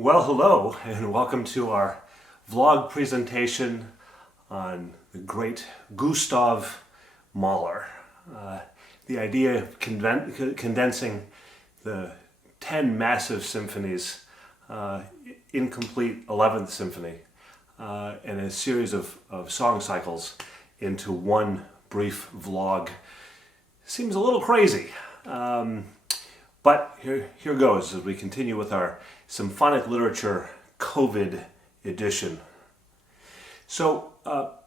Well, hello, and welcome to our vlog presentation on the great Gustav Mahler. The idea of condensing the 10 massive symphonies, incomplete 11th symphony, and a series of song cycles into one brief vlog seems a little crazy. But here goes as we continue with our Symphonic Literature COVID edition. So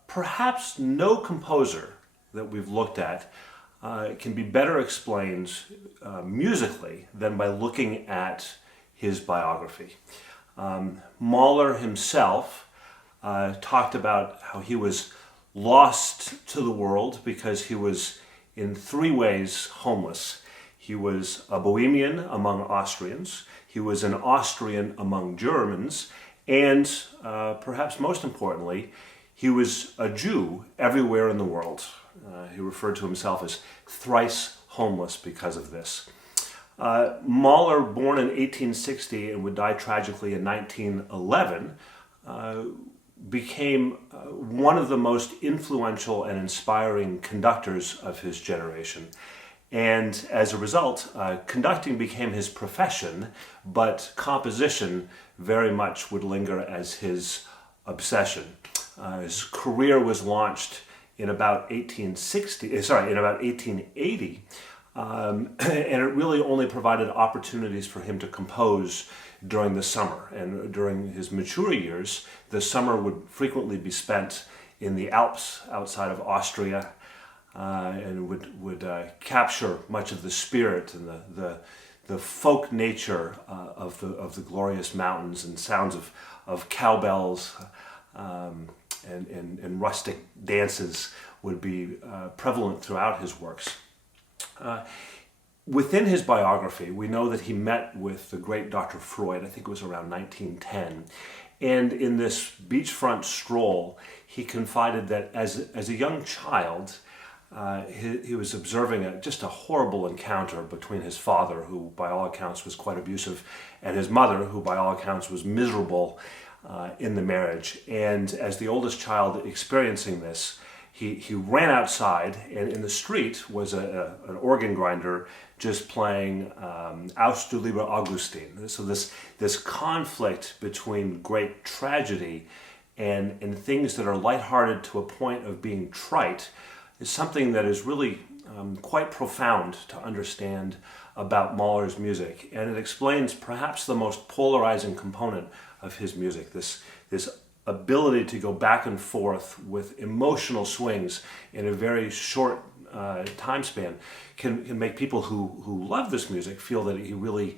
perhaps no composer that we've looked at can be better explained musically than by looking at his biography. Mahler himself talked about how he was lost to the world because he was in three ways homeless. He was a Bohemian among Austrians, he was an Austrian among Germans, and perhaps most importantly, he was a Jew everywhere in the world. He referred to himself as thrice homeless because of this. Mahler, born in 1860 and would die tragically in 1911, became one of the most influential and inspiring conductors of his generation. And as a result, conducting became his profession, but composition very much would linger as his obsession. His career was launched in about 1880, and it really only provided opportunities for him to compose during the summer. And during his mature years, the summer would frequently be spent in the Alps outside of Austria, and would capture much of the spirit and the folk nature of the glorious mountains, and sounds of cowbells and rustic dances would be prevalent throughout his works. Within his biography, we know that he met with the great Dr. Freud, I think it was around 1910, and in this beachfront stroll, he confided that as a young child, he was observing just a horrible encounter between his father, who by all accounts was quite abusive, and his mother, who by all accounts was miserable in the marriage. And as the oldest child experiencing this, he ran outside, and in the street was an organ grinder just playing Aus du lieber Augustin. So this conflict between great tragedy and things that are lighthearted to a point of being trite is something that is really quite profound to understand about Mahler's music, and it explains perhaps the most polarizing component of his music, this ability to go back and forth with emotional swings in a very short time span can make people who love this music feel that he really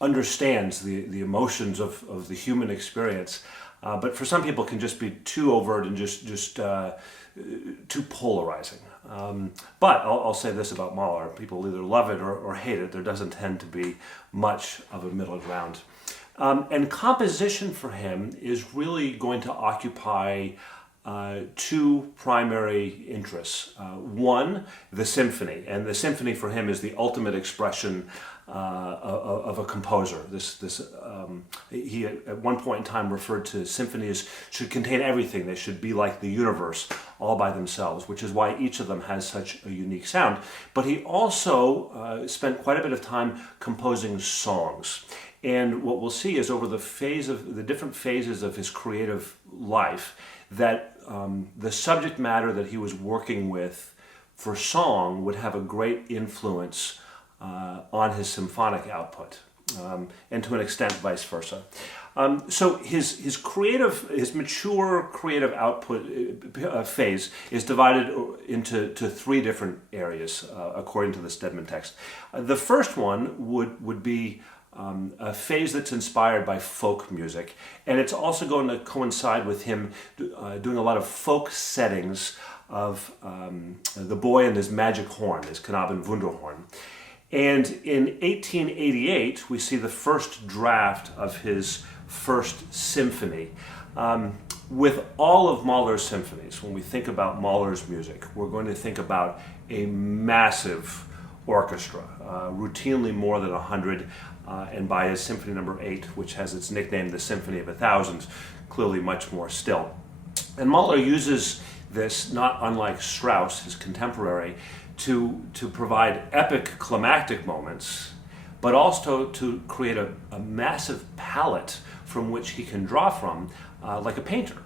understands the emotions of the human experience, but for some people can just be too overt and just too polarizing. But I'll say this about Mahler: people either love it or hate it. There doesn't tend to be much of a middle ground. And composition for him is really going to occupy two primary interests. One, the symphony, and the symphony for him is the ultimate expression of a composer. He at one point in time referred to symphonies should contain everything. They should be like the universe, all by themselves, which is why each of them has such a unique sound. But he also spent quite a bit of time composing songs. And what we'll see is over the different phases of his creative life, that the subject matter that he was working with for song would have a great influence on his symphonic output, and to an extent vice versa. So his mature creative output phase is divided into three different areas, according to the Stedman text. The first one would be a phase that's inspired by folk music, and it's also going to coincide with him doing a lot of folk settings of The Boy and His Magic Horn, his Knaben Wunderhorn. And in 1888, we see the first draft of his first symphony. With all of Mahler's symphonies, when we think about Mahler's music, we're going to think about a massive orchestra, routinely more than 100, and by his Symphony Number 8, which has its nickname, the Symphony of a Thousand, clearly much more still. And Mahler uses this, not unlike Strauss, his contemporary, to provide epic climactic moments, but also to create a massive palette from which he can draw from, like a painter.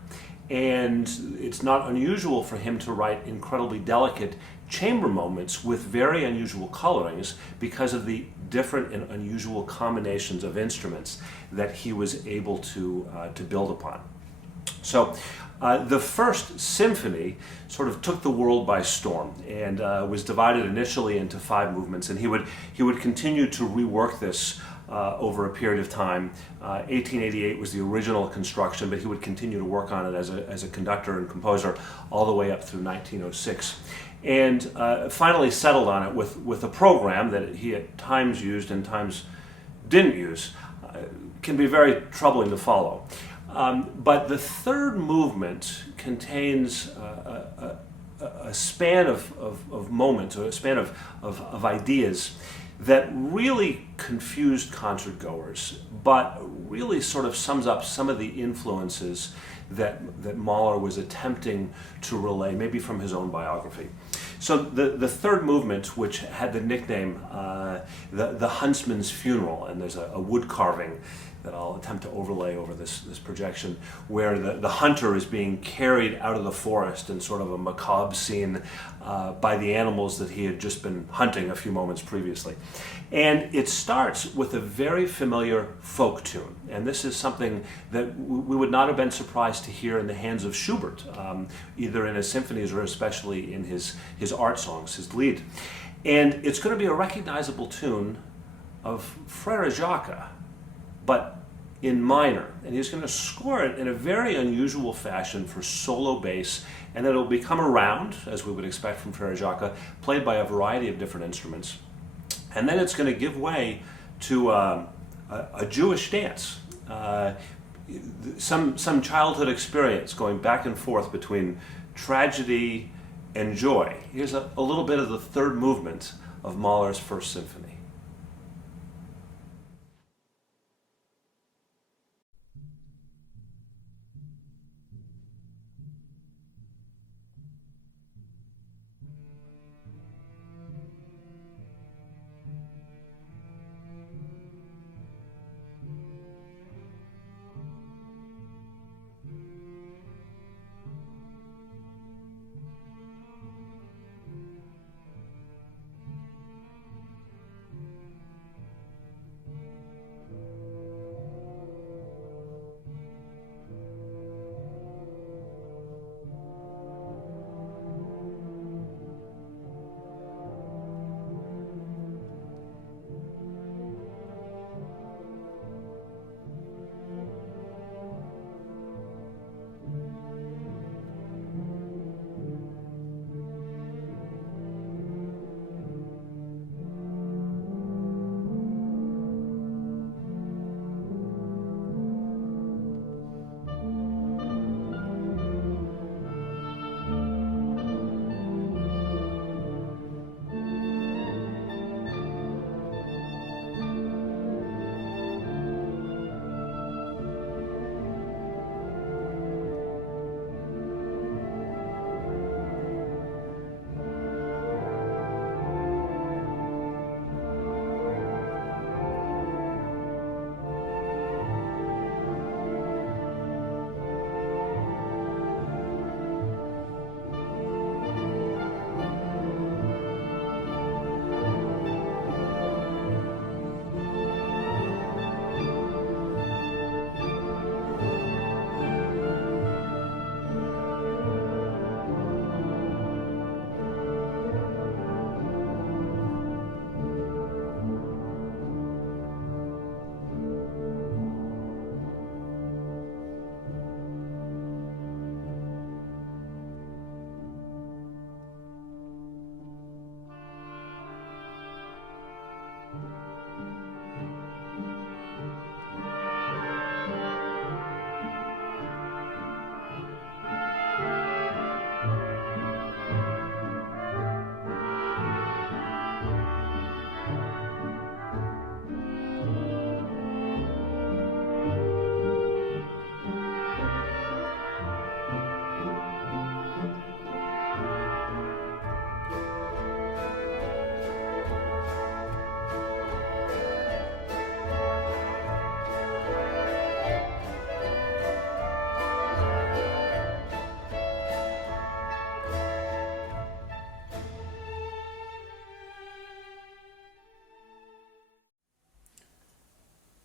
And it's not unusual for him to write incredibly delicate chamber moments with very unusual colorings because of the different and unusual combinations of instruments that he was able to build upon. So the first symphony sort of took the world by storm and was divided initially into 5 movements, and he would continue to rework this over a period of time. 1888 was the original construction, but he would continue to work on it as a conductor and composer all the way up through 1906. And finally settled on it with a program that he at times used and times didn't use. Can be very troubling to follow. But the third movement contains a span of moments, or a span of ideas that really confused concertgoers, but really sort of sums up some of the influences that Mahler was attempting to relay, maybe from his own biography. So the third movement, which had the nickname the Huntsman's Funeral, and there's a wood carving that I'll attempt to overlay over this projection, where the hunter is being carried out of the forest in sort of a macabre scene by the animals that he had just been hunting a few moments previously. And it starts with a very familiar folk tune, and this is something that we would not have been surprised to hear in the hands of Schubert, either in his symphonies or especially in his art songs, his Lied. And it's going to be a recognizable tune of Frère Jacques, but in minor, and he's going to score it in a very unusual fashion for solo bass, and it'll become a round, as we would expect from Frère Jacques, played by a variety of different instruments. And then it's going to give way to a Jewish dance, some childhood experience going back and forth between tragedy and joy. Here's a little bit of the third movement of Mahler's First Symphony.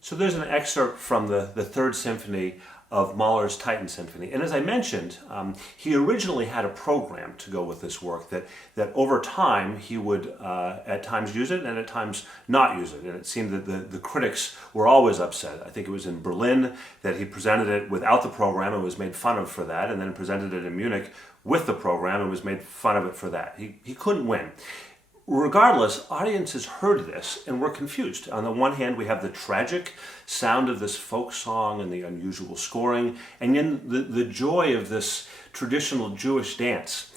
So there's an excerpt from the Third Symphony of Mahler's Titan Symphony. And as I mentioned, he originally had a program to go with this work that over time he would at times use it and at times not use it. And it seemed that the critics were always upset. I think it was in Berlin that he presented it without the program and was made fun of for that, and then presented it in Munich with the program and was made fun of it for that. He couldn't win. Regardless, audiences heard this and were confused. On the one hand, we have the tragic sound of this folk song and the unusual scoring, and then the joy of this traditional Jewish dance.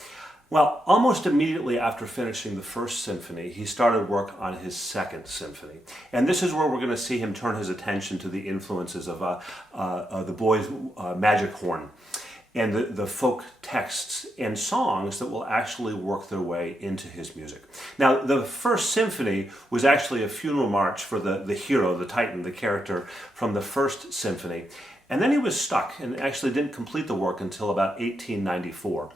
Well, almost immediately after finishing the First Symphony, he started work on his Second Symphony. And this is where we're going to see him turn his attention to the influences of the boy's magic horn, and the folk texts and songs that will actually work their way into his music. Now, the First Symphony was actually a funeral march for the hero, the Titan, the character from the First Symphony. And then he was stuck and actually didn't complete the work until about 1894.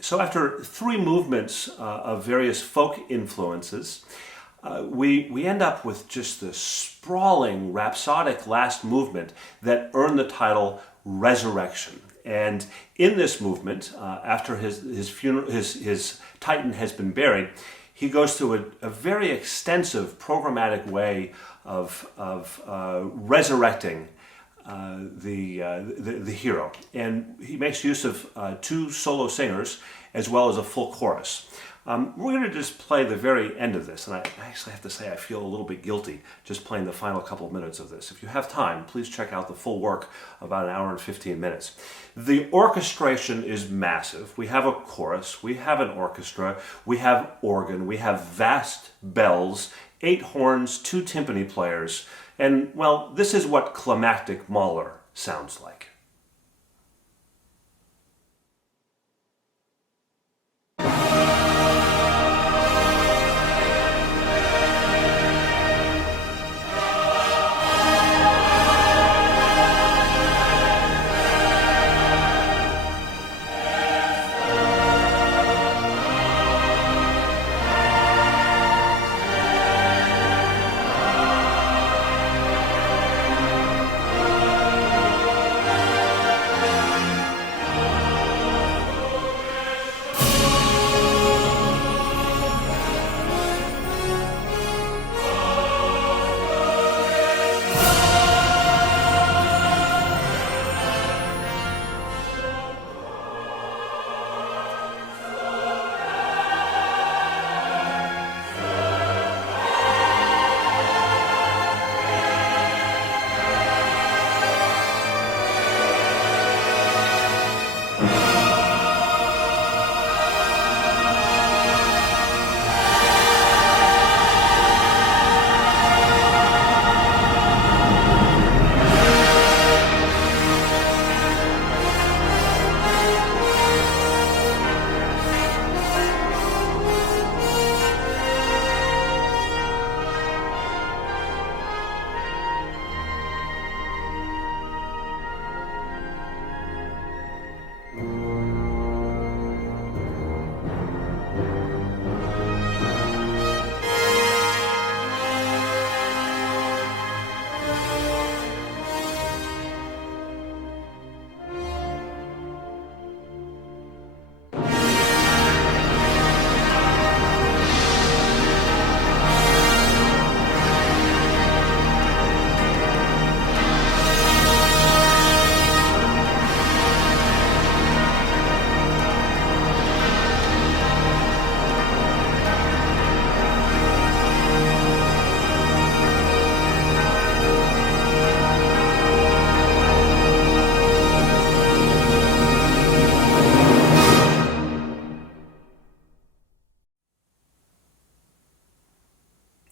So after 3 movements of various folk influences, we end up with just this sprawling, rhapsodic last movement that earned the title Resurrection. And in this movement, after his funeral, his Titan has been buried, he goes through a very extensive programmatic way of resurrecting the hero. And he makes use of 2 solo singers as well as a full chorus. We're going to just play the very end of this, and I actually have to say I feel a little bit guilty just playing the final couple of minutes of this. If you have time, please check out the full work, about an hour and 15 minutes. The orchestration is massive. We have a chorus, we have an orchestra, we have organ, we have vast bells, 8 horns, 2 timpani players, and, well, this is what climactic Mahler sounds like.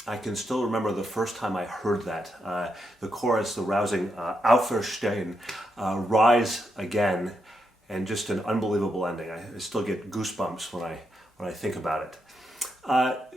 I can still remember the first time I heard that. The chorus, the rousing Auferstehen, rise again, and just an unbelievable ending. I still get goosebumps when I think about it.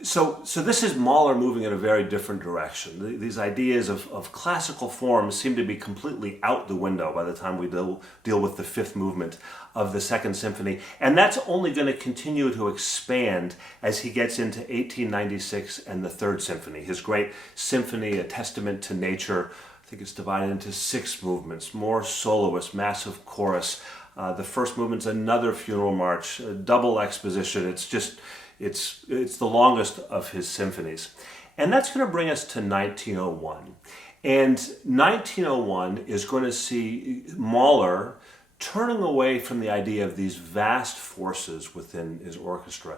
So this is Mahler moving in a very different direction. These ideas of classical forms seem to be completely out the window by the time we deal with the 5th movement of the Second Symphony. And that's only going to continue to expand as he gets into 1896 and the Third Symphony, his great symphony, a testament to nature, I think it's divided into 6 movements, more soloists, massive chorus. The first movement's another funeral march, a double exposition. It's the longest of his symphonies. And that's going to bring us to 1901. And 1901 is going to see Mahler turning away from the idea of these vast forces within his orchestra.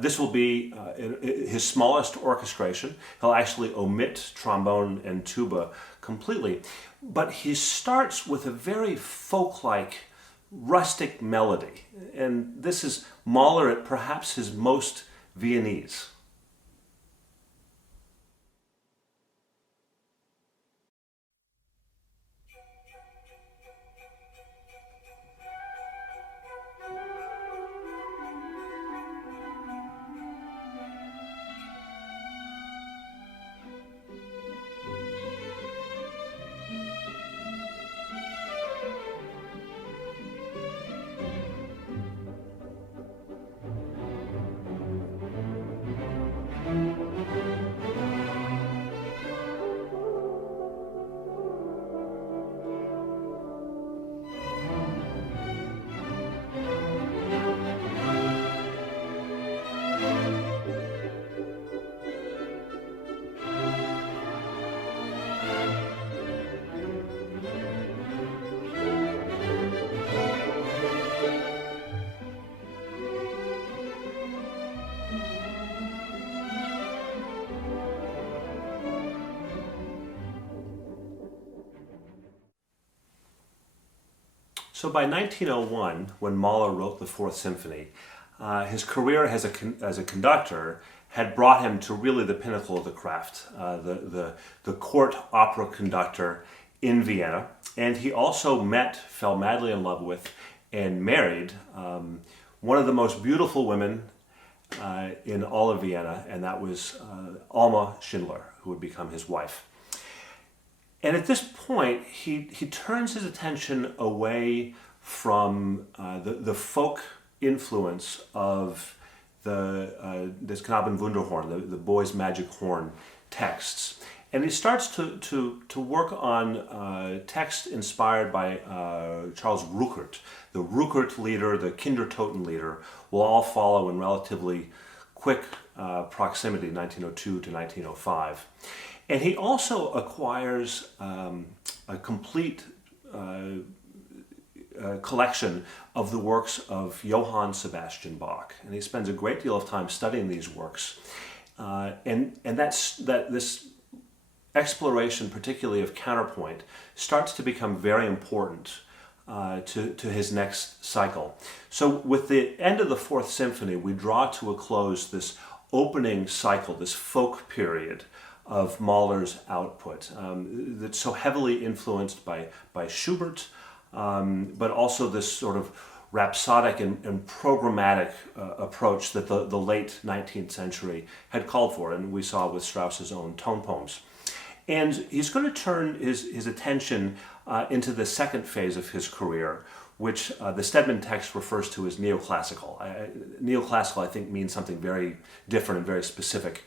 This will be his smallest orchestration. He'll actually omit trombone and tuba completely. But he starts with a very folk-like, rustic melody. And this is Mahler at perhaps his most Viennese. So by 1901, when Mahler wrote the Fourth Symphony, his career as a conductor had brought him to really the pinnacle of the craft, the court opera conductor in Vienna. And he also fell madly in love with, and married one of the most beautiful women in all of Vienna, and that was Alma Schindler, who would become his wife. And at this point, he turns his attention away from the folk influence of this Knabenwunderhorn, the boy's magic horn texts. And he starts to work on texts inspired by Charles Ruckert. The Ruckert Lieder, the Kindertotenlieder, will all follow in relatively quick proximity, 1902 to 1905. And he also acquires a complete collection of the works of Johann Sebastian Bach. And he spends a great deal of time studying these works. And this exploration, particularly of counterpoint, starts to become very important to his next cycle. So with the end of the Fourth Symphony, we draw to a close this opening cycle, this folk period of Mahler's output that's so heavily influenced by Schubert, but also this sort of rhapsodic and programmatic approach that the late 19th century had called for, and we saw with Strauss's own tone poems. And he's going to turn his attention into the second phase of his career, which the Stedman text refers to as neoclassical. Neoclassical, I think, means something very different and very specific.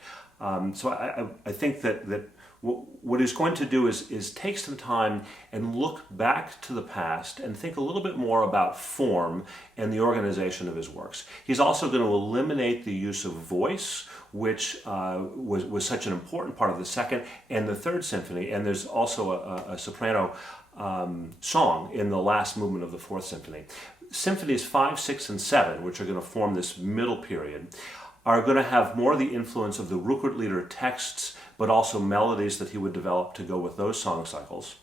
So I think that what he's going to do is take some time and look back to the past and think a little bit more about form and the organization of his works. He's also going to eliminate the use of voice, which was such an important part of the Second and the Third Symphony, and there's also a soprano song in the last movement of the Fourth Symphony. Symphonies 5, 6, and 7, which are going to form this middle period, are going to have more of the influence of the Ruckert Lieder texts, but also melodies that he would develop to go with those song cycles.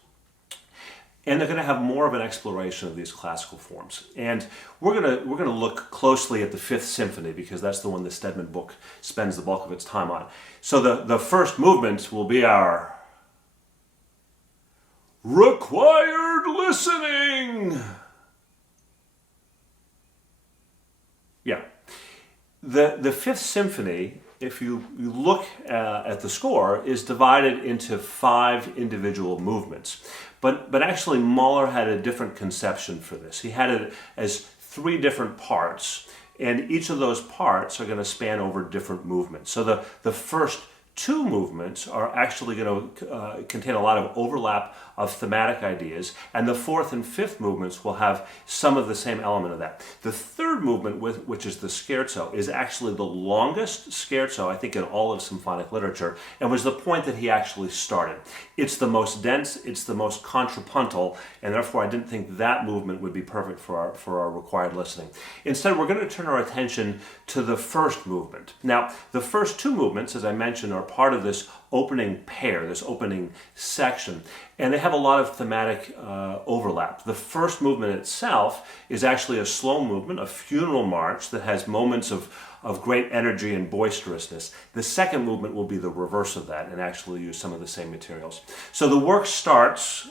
And they're going to have more of an exploration of these classical forms. And we're going to look closely at the Fifth Symphony, because that's the one the Stedman book spends the bulk of its time on. So the first movement will be our required listening. Yeah. The Fifth Symphony, if you look at the score, is divided into 5 individual movements. But actually Mahler had a different conception for this. He had it as 3 different parts, and each of those parts are going to span over different movements. So the first two movements are actually going to contain a lot of overlap of thematic ideas, and the fourth and fifth movements will have some of the same element of that. The third movement, which is the scherzo, is actually the longest scherzo, I think, in all of symphonic literature, and was the point that he actually started. It's the most dense, it's the most contrapuntal, and therefore I didn't think that movement would be perfect for our required listening. Instead, we're going to turn our attention to the first movement. Now, the first two movements, as I mentioned, are part of this opening pair, this opening section, and they have a lot of thematic overlap. The first movement itself is actually a slow movement, a funeral march that has moments of great energy and boisterousness. The second movement will be the reverse of that and actually use some of the same materials. So the work starts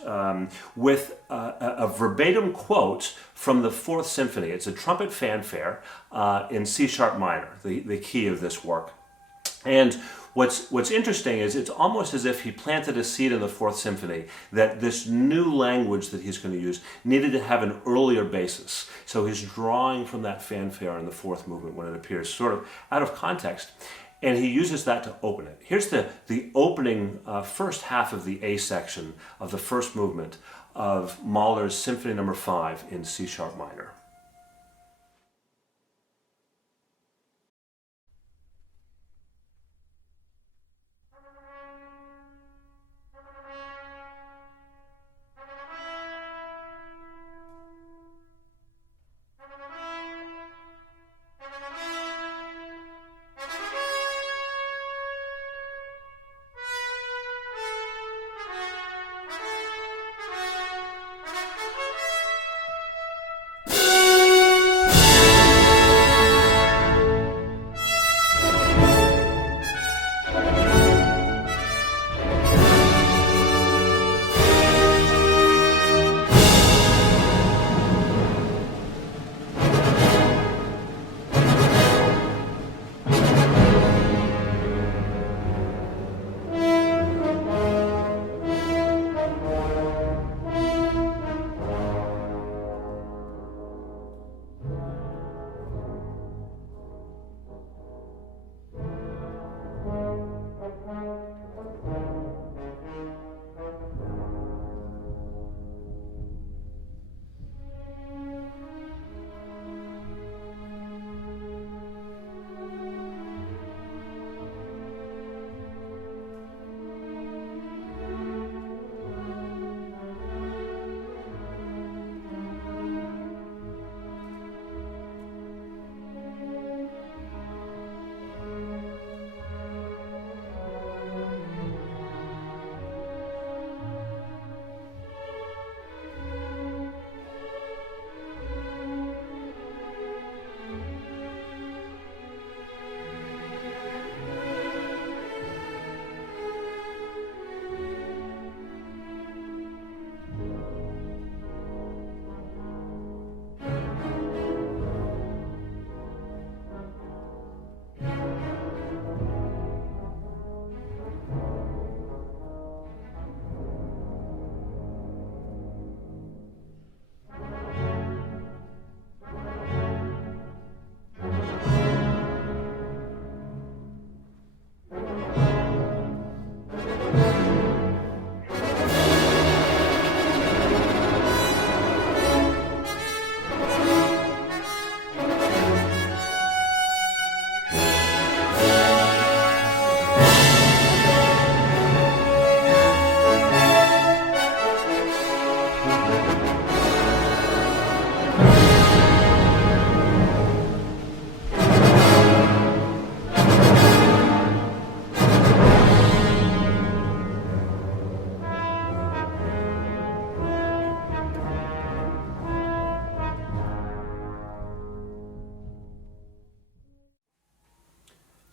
with a verbatim quote from the Fourth Symphony. It's a trumpet fanfare in C-sharp minor, the key of this work. And what's interesting is it's almost as if he planted a seed in the Fourth Symphony that this new language that he's going to use needed to have an earlier basis. So he's drawing from that fanfare in the fourth movement when it appears sort of out of context. And he uses that to open it. Here's the opening first half of the A section of the first movement of Mahler's Symphony No. 5 in C-sharp minor.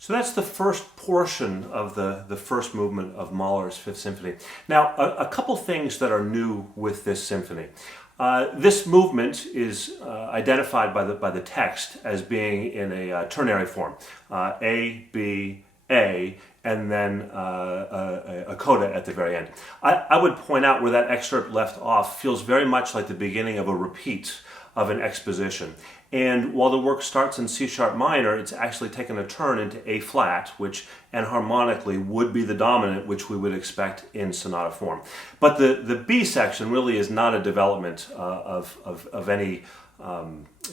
So that's the first portion of the first movement of Mahler's Fifth Symphony. Now, a couple things that are new with this symphony. This movement is identified by the text as being in a ternary form, A, B, A, and then a coda at the very end. I would point out where that excerpt left off feels very much like the beginning of a repeat of an exposition. And while the work starts in C sharp minor, it's actually taken a turn into A flat, which enharmonically would be the dominant, which we would expect in sonata form. But the B section really is not a development of any.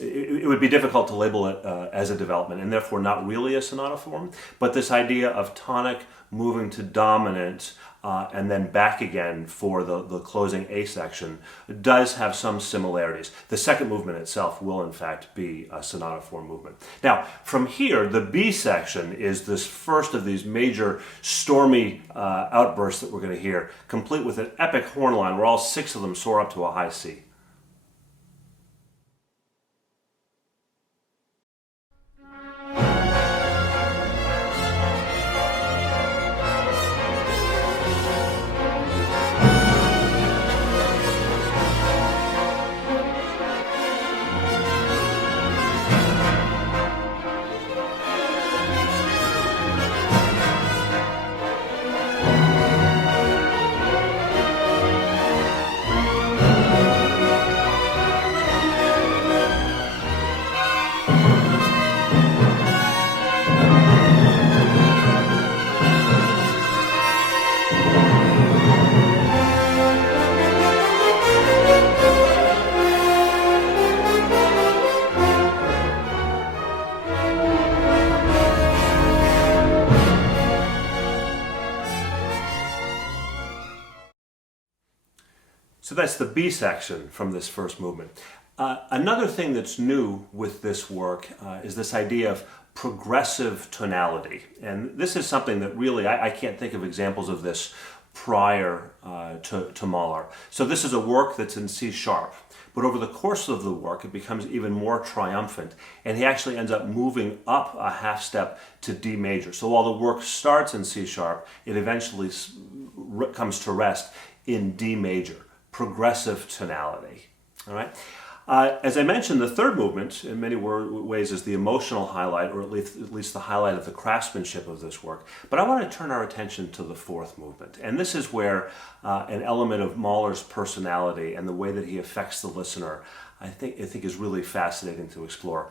It would be difficult to label it as a development, and therefore not really a sonata form. But this idea of tonic moving to dominant and then back again for the closing A section does have some similarities. The second movement itself will in fact be a sonata form movement. Now from here, the B section is this first of these major stormy outbursts that we're going to hear, complete with an epic horn line where all 6 of them soar up to a high C. So that's the B section from this first movement. Another thing that's new with this work is this idea of progressive tonality. And this is something that really, I can't think of examples of this prior to Mahler. So this is a work that's in C sharp, but over the course of the work it becomes even more triumphant, and he actually ends up moving up a half step to D major. So while the work starts in C sharp, it eventually comes to rest in D major. Progressive tonality. All right. As I mentioned, the third movement, in many ways, is the emotional highlight, or at least the highlight of the craftsmanship of this work. But I want to turn our attention to the fourth movement, and this is where an element of Mahler's personality and the way that he affects the listener, I think is really fascinating to explore.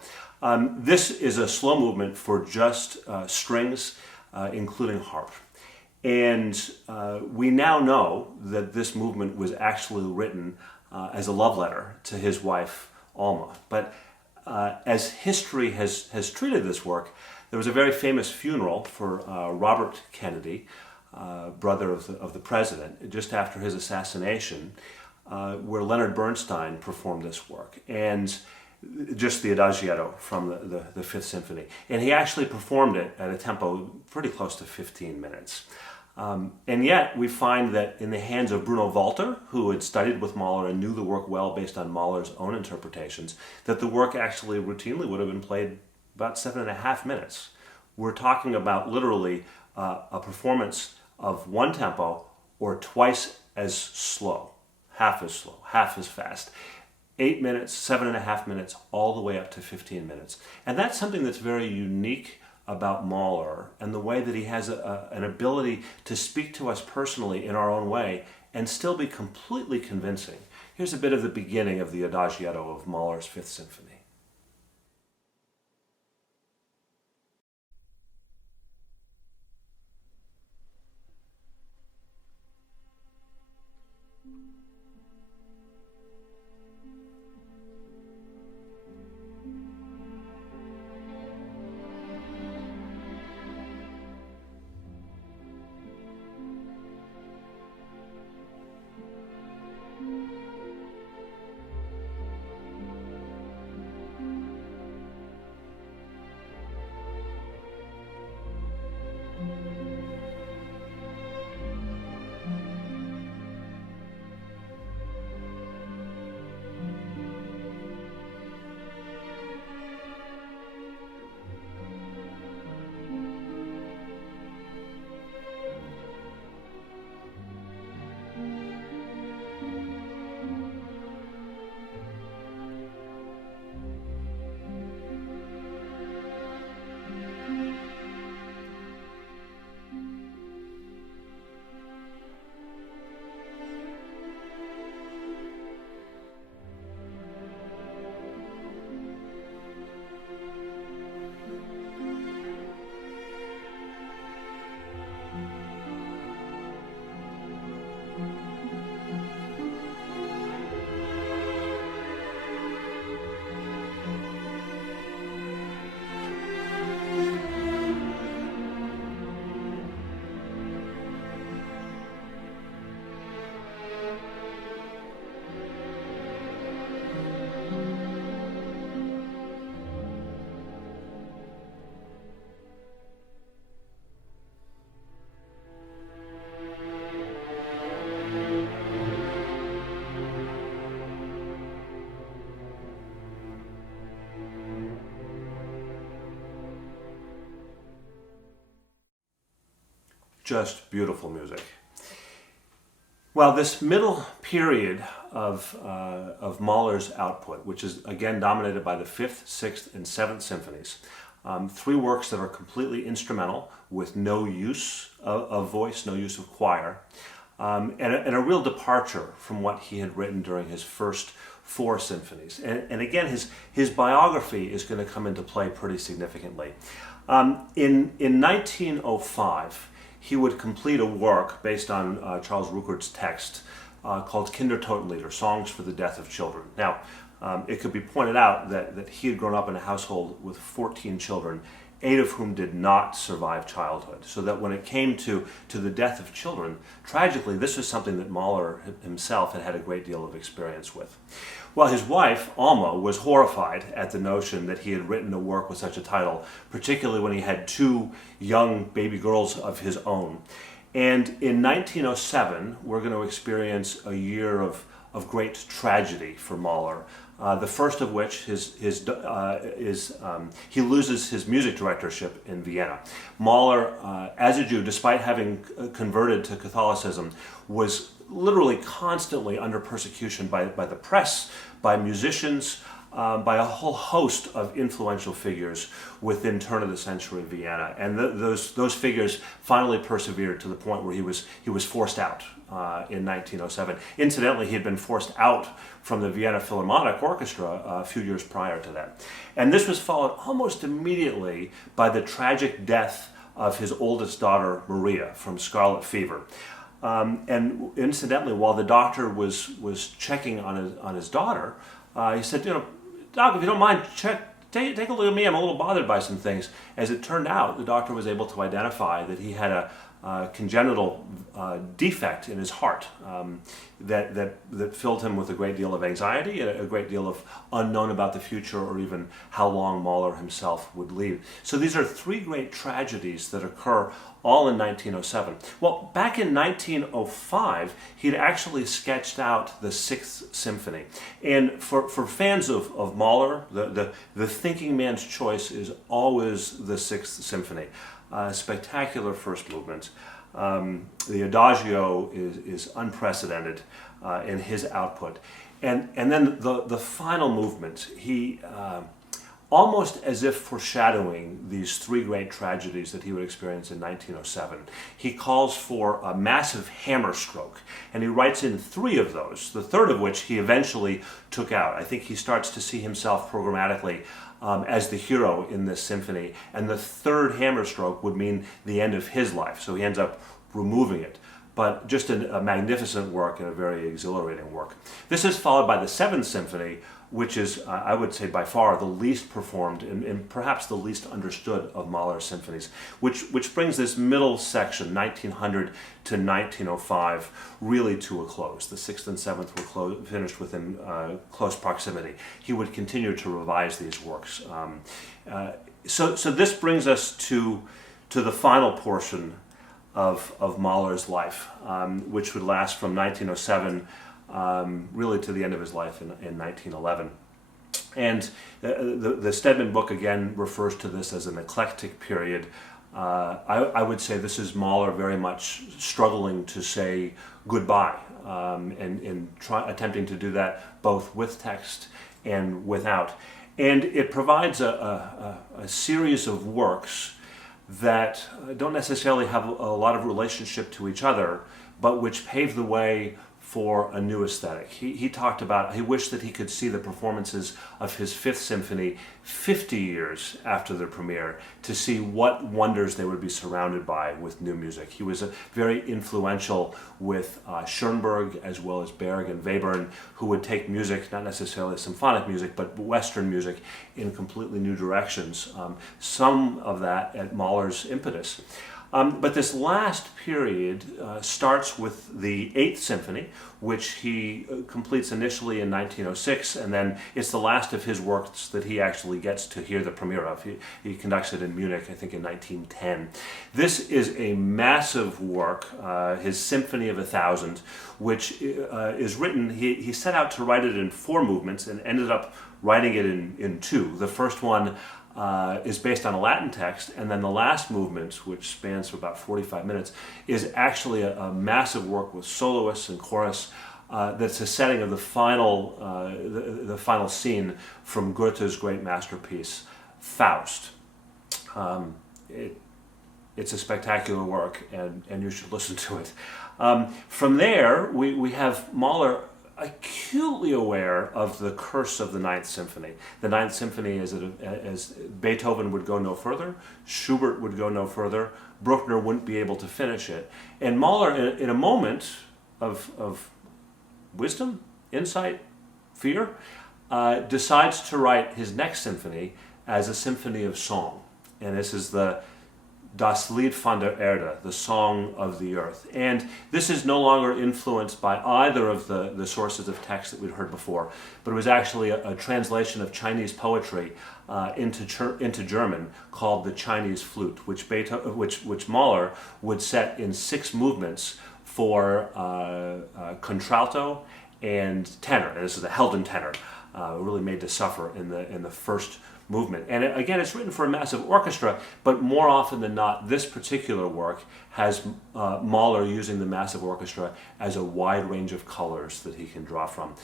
This is a slow movement for just strings, including harp. And we now know that this movement was actually written as a love letter to his wife, Alma. But as history has treated this work, there was a very famous funeral for Robert Kennedy, brother of the president, just after his assassination, where Leonard Bernstein performed this work. And just the Adagietto from the Fifth Symphony. And he actually performed it at a tempo pretty close to 15 minutes. And yet we find that in the hands of Bruno Walter, who had studied with Mahler and knew the work well based on Mahler's own interpretations, that the work actually routinely would have been played about 7.5 minutes. We're talking about literally a performance of one tempo or twice as slow, half as fast. 8 minutes, 7.5 minutes, all the way up to 15 minutes. And that's something that's very unique about Mahler and the way that he has an ability to speak to us personally in our own way and still be completely convincing. Here's a bit of the beginning of the Adagietto of Mahler's Fifth Symphony. just beautiful music. Well, this middle period of Mahler's output, which is again dominated by the 5th, 6th, and 7th symphonies, three works that are completely instrumental with no use of voice, no use of choir, and a real departure from what he had written during his first 4 symphonies. And again, his biography is going to come into play pretty significantly. In 1905, he would complete a work based on Charles Ruckert's text called Kindertotenlieder, Songs for the Death of Children. Now, it could be pointed out that he had grown up in a household with 14 children, 8 of whom did not survive childhood. So that when it came to the death of children, tragically, this was something that Mahler himself had had a great deal of experience with. Well, his wife, Alma, was horrified at the notion that he had written a work with such a title, particularly when he had 2 young baby girls of his own. And in 1907, we're going to experience a year of great tragedy for Mahler. The first of which he loses his music directorship in Vienna. Mahler, as a Jew, despite having converted to Catholicism, was literally constantly under persecution by the press, by musicians, by a whole host of influential figures within turn-of-the-century Vienna, and those figures finally persevered to the point where he was forced out in 1907. Incidentally, he had been forced out from the Vienna Philharmonic Orchestra a few years prior to that, and this was followed almost immediately by the tragic death of his oldest daughter, Maria, from scarlet fever. And incidentally, while the doctor was checking on his daughter, he said, Doc, if you don't mind, take a look at me. I'm a little bothered by some things. As it turned out, the doctor was able to identify that he had a congenital defect in his heart that filled him with a great deal of anxiety, a great deal of unknown about the future, or even how long Mahler himself would live. So these are 3 great tragedies that occur all in 1907. Well, back in 1905, he'd actually sketched out the 6th Symphony. And for fans of Mahler, the thinking man's choice is always the 6th Symphony. Spectacular first movement. The Adagio is unprecedented in his output. And then the final movement, he almost as if foreshadowing these 3 great tragedies that he would experience in 1907. He calls for a massive hammer stroke, and he writes in 3 of those, the third of which he eventually took out. I think he starts to see himself programmatically as the hero in this symphony, and the 3rd hammer stroke would mean the end of his life, so he ends up removing it. But just a magnificent work and a very exhilarating work. This is followed by the 7th Symphony, which is, I would say, by far the least performed and perhaps the least understood of Mahler's symphonies, which brings this middle section, 1900 to 1905, really to a close. The 6th and 7th were finished within close proximity. He would continue to revise these works. So this brings us to the final portion of Mahler's life, which would last from 1907 really to the end of his life in 1911. And the Stedman book again refers to this as an eclectic period. I would say this is Mahler very much struggling to say goodbye and attempting to do that both with text and without. And it provides a series of works that don't necessarily have a lot of relationship to each other, but which pave the way for a new aesthetic. He talked about, he wished that he could see the performances of his 5th Symphony 50 years after their premiere to see what wonders they would be surrounded by with new music. He was very influential with Schoenberg as well as Berg and Webern, who would take music, not necessarily symphonic music, but Western music in completely new directions. Some of that at Mahler's impetus. But this last period starts with the 8th Symphony, which he completes initially in 1906, and then it's the last of his works that he actually gets to hear the premiere of. He conducts it in Munich, I think in 1910. This is a massive work, his Symphony of 1000, which is written, he set out to write it in 4 movements and ended up writing it in 2. The first one is based on a Latin text, and then the last movement, which spans for about 45 minutes, is actually a massive work with soloists and chorus. That's a setting of the final scene from Goethe's great masterpiece, Faust. It's a spectacular work, and you should listen to it. From there, we have Mahler acutely aware of the curse of the Ninth Symphony. The Ninth Symphony, as Beethoven would go no further, Schubert would go no further, Bruckner wouldn't be able to finish it. And Mahler, in a moment of wisdom, insight, fear, decides to write his next symphony as a symphony of song. And this is the Das Lied von der Erde, the Song of the Earth. And this is no longer influenced by either of the sources of text that we'd heard before, but it was actually a translation of Chinese poetry into German called the Chinese Flute, which Mahler would set in 6 movements for contralto and tenor. And this is the Helden tenor, really made to suffer in the first movement. And again, it's written for a massive orchestra, but more often than not, this particular work has Mahler using the massive orchestra as a wide range of colors that he can draw from.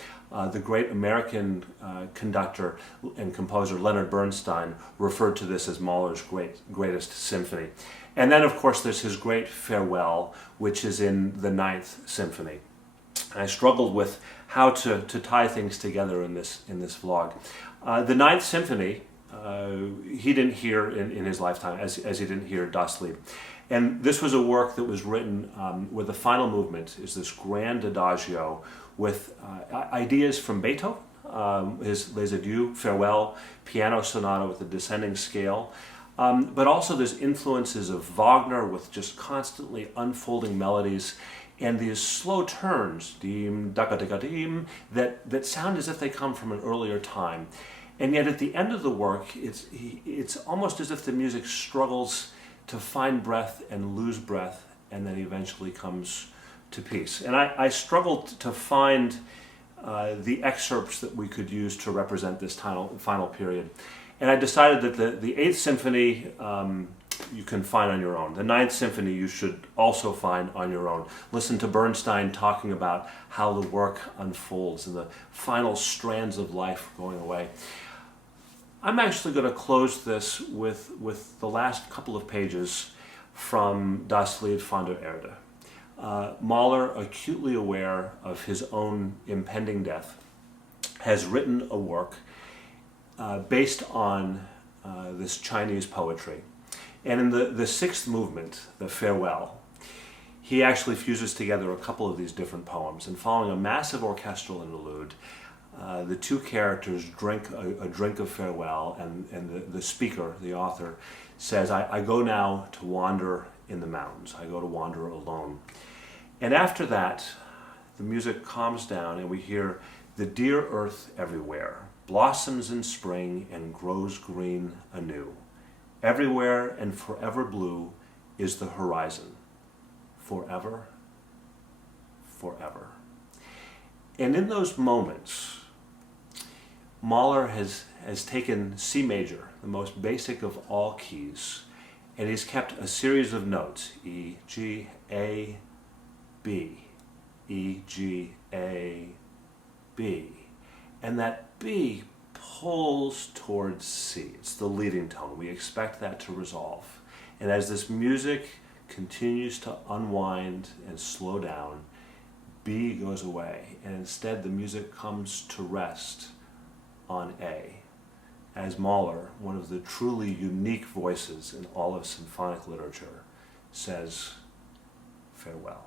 The great American conductor and composer Leonard Bernstein referred to this as Mahler's greatest symphony. And then, of course, there's his great Farewell, which is in the Ninth Symphony. And I struggled with how to tie things together in this vlog. The Ninth Symphony, he didn't hear in his lifetime, as he didn't hear Das Lied. And this was a work that was written where the final movement is this grand adagio with ideas from Beethoven, his Les Adieux, Farewell, piano sonata with a descending scale, but also there's influences of Wagner with just constantly unfolding melodies and these slow turns, dim, daka, daka, dim, that sound as if they come from an earlier time. And yet at the end of the work, it's almost as if the music struggles to find breath and lose breath, and then eventually comes to peace. And I struggled to find the excerpts that we could use to represent this final period. And I decided that the Eighth Symphony you can find on your own. The Ninth Symphony you should also find on your own. Listen to Bernstein talking about how the work unfolds and the final strands of life going away. I'm actually going to close this with the last couple of pages from Das Lied von der Erde. Mahler, acutely aware of his own impending death, has written a work based on this Chinese poetry. And in the 6th movement, the Farewell, he actually fuses together a couple of these different poems. And following a massive orchestral interlude, the two characters drink a drink of farewell, and the speaker, the author, says, I go now to wander in the mountains. I go to wander alone. And after that, the music calms down and we hear the dear earth everywhere blossoms in spring and grows green anew. Everywhere and forever blue is the horizon. Forever, forever. And in those moments, Mahler has taken C major, the most basic of all keys, and he's kept a series of notes, E, G, A, B, E, G, A, B. And that B pulls towards C. It's the leading tone. We expect that to resolve. And as this music continues to unwind and slow down, B goes away, and instead the music comes to rest on A, as Mahler, one of the truly unique voices in all of symphonic literature, says farewell.